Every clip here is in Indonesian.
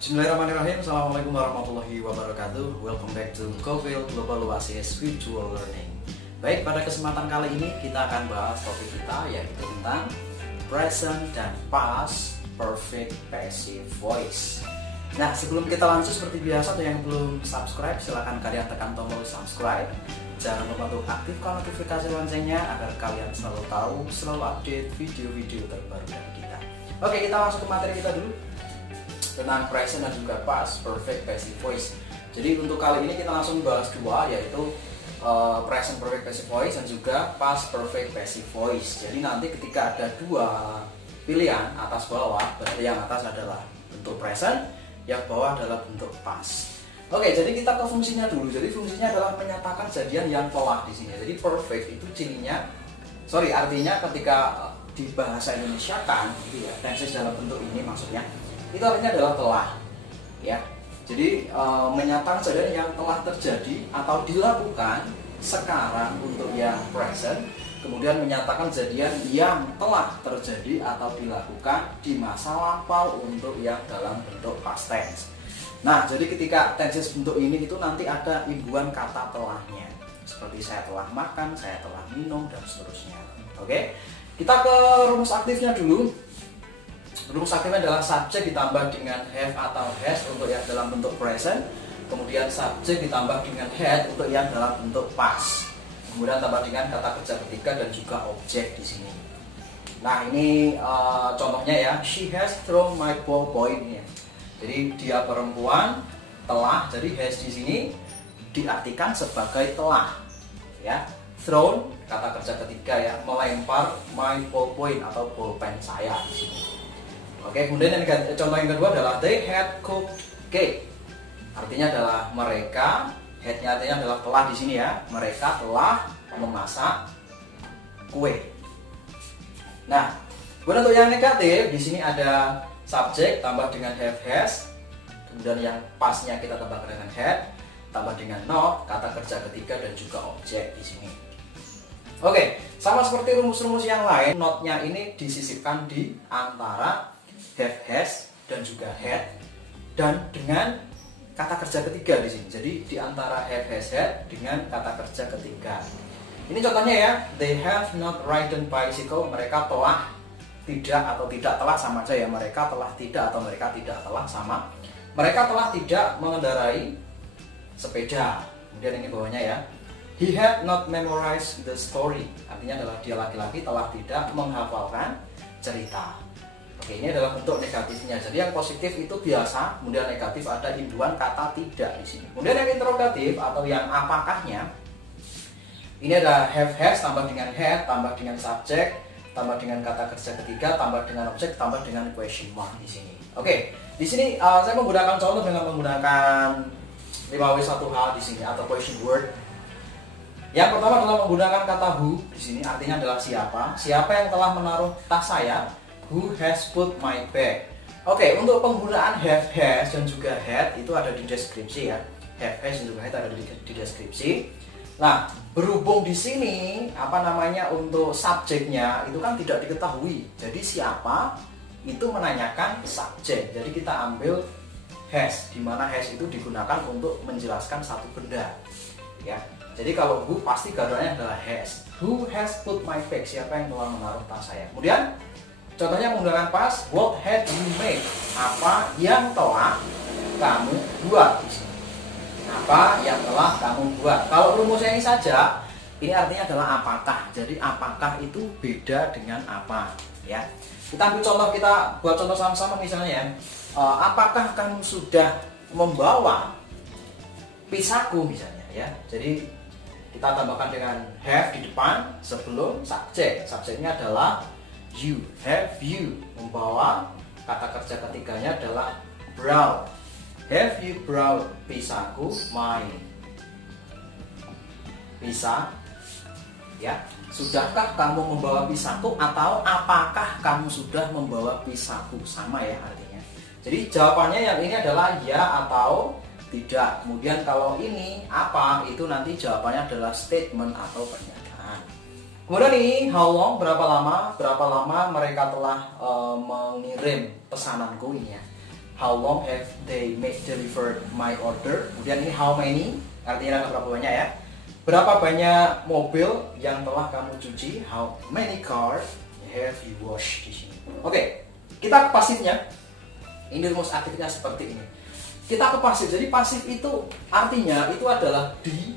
Bismillahirrahmanirrahim. Assalamualaikum warahmatullahi wabarakatuh. Welcome back to Covil Global Oasis Virtual Learning. Baik, pada kesempatan kali ini kita akan bahas topik kita yaitu tentang present dan past perfect passive voice. Nah, sebelum kita lanjut seperti biasa, untuk yang belum subscribe silahkan kalian tekan tombol subscribe. Jangan lupa untuk aktifkan notifikasi loncengnya agar kalian selalu tahu, selalu update video-video terbaru dari kita. Oke, kita masuk ke materi kita dulu tentang present dan juga past perfect passive voice. Jadi untuk kali ini kita langsung bahas dua, yaitu present perfect passive voice dan juga past perfect passive voice. Jadi nanti ketika ada dua pilihan atas bawah, berarti yang atas adalah bentuk present, yang bawah adalah bentuk past. Oke, jadi kita ke fungsinya dulu. Jadi fungsinya adalah menyatakan kejadian yang telah di sini. Jadi perfect itu artinya ketika di bahasa Indonesia kan, gitu ya, tenses dalam bentuk ini maksudnya itu artinya adalah telah, ya. Jadi menyatakan kejadian yang telah terjadi atau dilakukan sekarang untuk yang present, kemudian menyatakan kejadian yang telah terjadi atau dilakukan di masa lampau untuk yang dalam bentuk past tense. Nah, jadi ketika tenses bentuk ini itu nanti ada imbuhan kata telahnya, seperti saya telah makan, saya telah minum, dan seterusnya. Oke, kita ke rumus aktifnya dulu. Rumus aktifnya adalah subjek ditambah dengan have atau has untuk yang dalam bentuk present, kemudian subjek ditambah dengan had untuk yang dalam bentuk past, kemudian tambah dengan kata kerja ketiga dan juga objek di sini. Nah, ini contohnya ya, she has thrown my ballpoint ini. Jadi dia perempuan telah, jadi has di sini diartikan sebagai telah, ya. Thrown kata kerja ketiga ya, melempar my ballpoint atau ballpen saya di sini. Oke, kemudian contoh yang kedua adalah they had cooked cake. Artinya adalah mereka, had-nya artinya adalah telah di sini ya. Mereka telah memasak kue. Nah, kemudian untuk yang negatif di sini ada subjek tambah dengan have has. Kemudian yang pastnya kita tambahkan dengan had, tambah dengan not, kata kerja ketiga dan juga objek di sini. Oke, sama seperti rumus-rumus yang lain, not-nya ini disisipkan di antara have has dan juga had dan dengan kata kerja ketiga di sini. Jadi di antara have has had dengan kata kerja ketiga. Ini contohnya ya, they have not ridden bicycle. Mereka telah tidak atau tidak telah sama aja ya. Mereka telah tidak atau mereka tidak telah sama. Mereka telah tidak mengendarai sepeda. Kemudian ini bawahnya ya, he had not memorized the story. Artinya adalah dia laki-laki telah tidak menghafalkan cerita. Oke, ini adalah bentuk negatifnya. Jadi yang positif itu biasa, kemudian negatif ada imbuhan kata tidak di sini. Kemudian yang interrogatif atau yang apakahnya, ini ada have has tambah dengan had, tambah dengan subjek, tambah dengan kata kerja ketiga, tambah dengan objek, tambah dengan question mark di sini. Oke, di sini saya menggunakan contoh dengan menggunakan 5W1H di sini atau question word. Yang pertama adalah menggunakan kata who di sini, artinya adalah siapa. Siapa yang telah menaruh tas saya? Who has put my bag? Oke, untuk penggunaan have has dan juga had itu ada di deskripsi ya. Have has dan juga had ada di deskripsi. Nah, berhubung di sini untuk subjeknya itu kan tidak diketahui. Jadi siapa itu menanyakan subjek. Jadi kita ambil has, di mana has itu digunakan untuk menjelaskan satu benda. Ya. Jadi kalau who pasti garurannya adalah has. Who has put my bag? Siapa yang telah menaruh tas saya? Kemudian contohnya menggunakan past, what had you made? Apa yang telah kamu buat di sini? Apa yang telah kamu buat? Kalau rumusnya ini saja, ini artinya adalah apakah. Jadi apakah itu beda dengan apa, ya? Kita ambil contoh, kita buat contoh sama-sama misalnya ya. Apakah kamu sudah membawa pisahku misalnya, ya? Jadi kita tambahkan dengan have di depan sebelum subjek. Subjeknya adalah you. Have you membawa, kata kerja ketiganya adalah brought. Have you brought pisahku? My pisah, ya. Sudahkah kamu membawa pisahku? Atau apakah kamu sudah membawa pisahku? Sama ya artinya. Jadi jawabannya yang ini adalah ya atau tidak. Kemudian kalau ini apa, itu nanti jawabannya adalah statement atau pernyataan. Kemudian ini how long, berapa lama mereka telah mengirim pesananku ini ya. how long have they delivered my order. Kemudian ini how many, artinya berapa banyak ya. Berapa banyak mobil yang telah kamu cuci? How many cars have you washed di sini. Oke, kita ke pasifnya. Ini rumus aktifnya seperti ini. Kita ke pasif. Jadi pasif itu artinya itu adalah di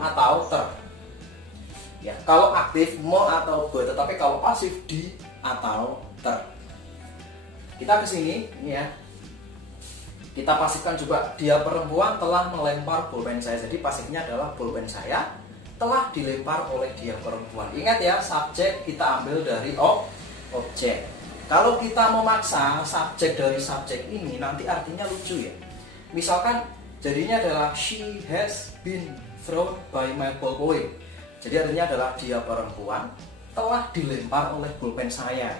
atau ter. Ya, kalau aktif mo atau be, tetapi kalau pasif di atau ter. Kita ke sini, ini ya. Kita pasifkan juga, dia perempuan telah melempar pulpen saya. Jadi pasifnya adalah pulpen saya telah dilempar oleh dia perempuan. Ingat ya, subjek kita ambil dari objek. Kalau kita memaksa subjek dari subjek ini, nanti artinya lucu ya. Misalkan jadinya adalah she has been thrown by my ballpoint. Jadi artinya adalah dia perempuan telah dilempar oleh pulpen saya.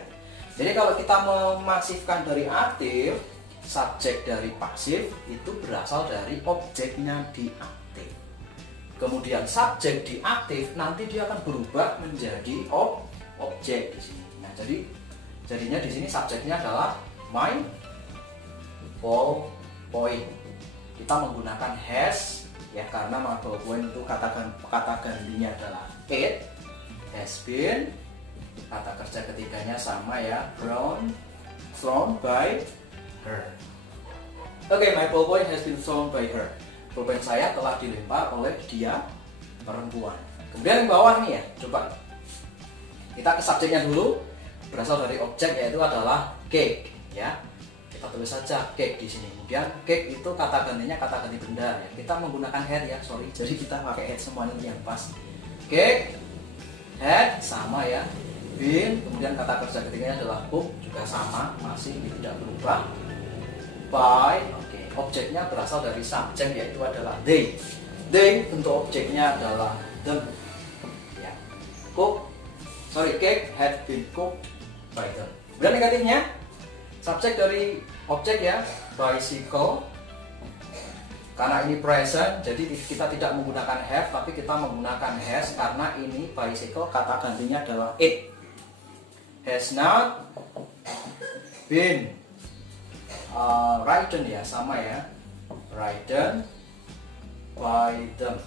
Jadi kalau kita memasifkan dari aktif, subjek dari pasif itu berasal dari objeknya di aktif. Kemudian subjek di aktif nanti dia akan berubah menjadi objek di sini. Nah, jadinya di sini subjeknya adalah my ballpoint. Kita menggunakan has ya, karena my ballpoint itu kata gantinya adalah it has been. Kata kerja ketiganya sama ya, thrown by her. Oke, my ballpoint has been thrown by her. Pulpen saya telah dilempar oleh dia perempuan. Kemudian yang bawah nih ya, coba kita ke subjeknya dulu. Berasal dari objek, yaitu adalah cake ya. Kita tulis saja cake di sini. Kemudian cake itu kata gantinya kata ganti benda ya. Kita menggunakan head ya, sorry. Jadi kita pakai head semuanya yang pas. Cake, head sama ya. Been, kemudian kata kerja ketiganya adalah book, juga sama, masih tidak berubah. By, oke. Objeknya berasal dari subjek, yaitu adalah they. They untuk objeknya adalah them. Ya. Cake had been cooked by them. Kemudian negatifnya, subjek dari objek ya, bicycle. Karena ini present, jadi kita tidak menggunakan have, tapi kita menggunakan has karena ini bicycle kata gantinya adalah it. Has not been ridden ya, sama ya, ridden by them.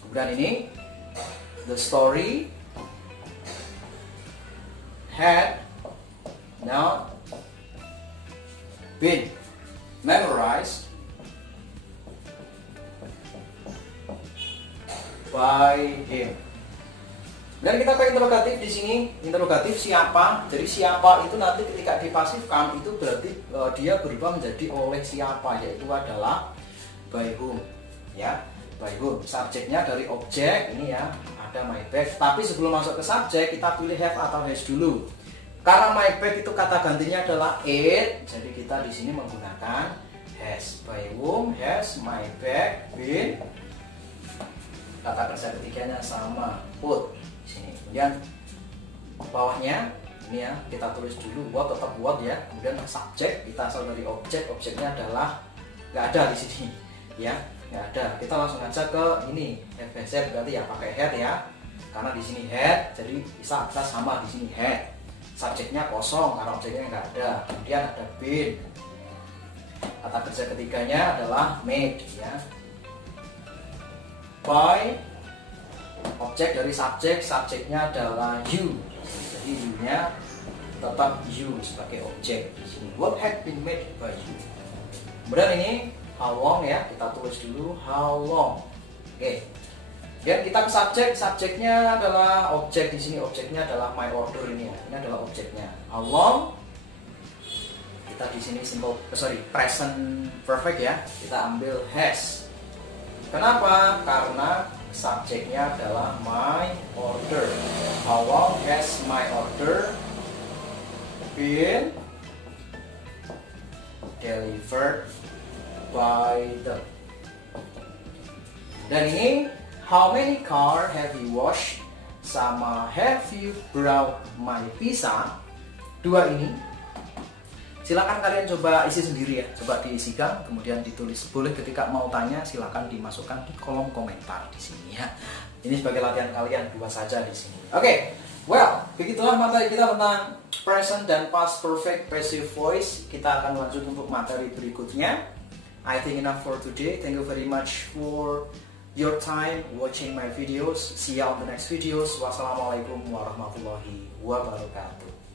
Kemudian ini the story had not been memorized by him. Dan kita ke interrogatif di sini, interrogatif siapa. Jadi siapa itu nanti ketika dipasifkan itu berarti dia berubah menjadi oleh siapa, yaitu adalah by whom ya, by whom. Subjeknya dari objek ini ya, ada my bag. Tapi sebelum masuk ke subjek kita pilih have atau has dulu. Karena my bag itu kata gantinya adalah it, jadi kita di sini menggunakan has. By whom has my bag been. Kata kerja ketiganya sama, put. Sini. Kemudian bawahnya ini ya, kita tulis dulu what, tetap what ya. Kemudian subjek kita asal dari objek, objeknya adalah nggak ada di sini ya, nggak ada. Kita langsung aja ke ini FSF, berarti ya pakai head ya, karena di sini head, jadi bisa kita sama di sini head. Subjeknya kosong karena objeknya nggak ada. Kemudian ada been. Kata kerja ketiganya adalah made ya. By, objek dari subjek, subjeknya adalah you. Jadi you-nya tetap you sebagai objek di sini. What had been made by you. Kemudian ini how long ya, kita tulis dulu how long. Oke. Dan kita ke subjek, subjeknya adalah objek di sini, objeknya adalah my order ini ya. Ini adalah objeknya. How long? Kita di sini present perfect ya. Kita ambil has. Kenapa? Karena subjeknya adalah my order. How long has my order been delivered by them. Dan ini how many car have you washed sama have you brought my pizza. Dua ini silakan kalian coba isi sendiri ya, coba diisikan kemudian ditulis. Boleh ketika mau tanya silakan dimasukkan di kolom komentar di sini ya. Ini sebagai latihan kalian dua saja di sini. Oke, Well, begitulah materi kita tentang present dan past perfect passive voice. Kita akan lanjut untuk materi berikutnya. I think enough for today. Thank you very much for your time watching my videos. See you on the next videos. Wassalamualaikum warahmatullahi wabarakatuh.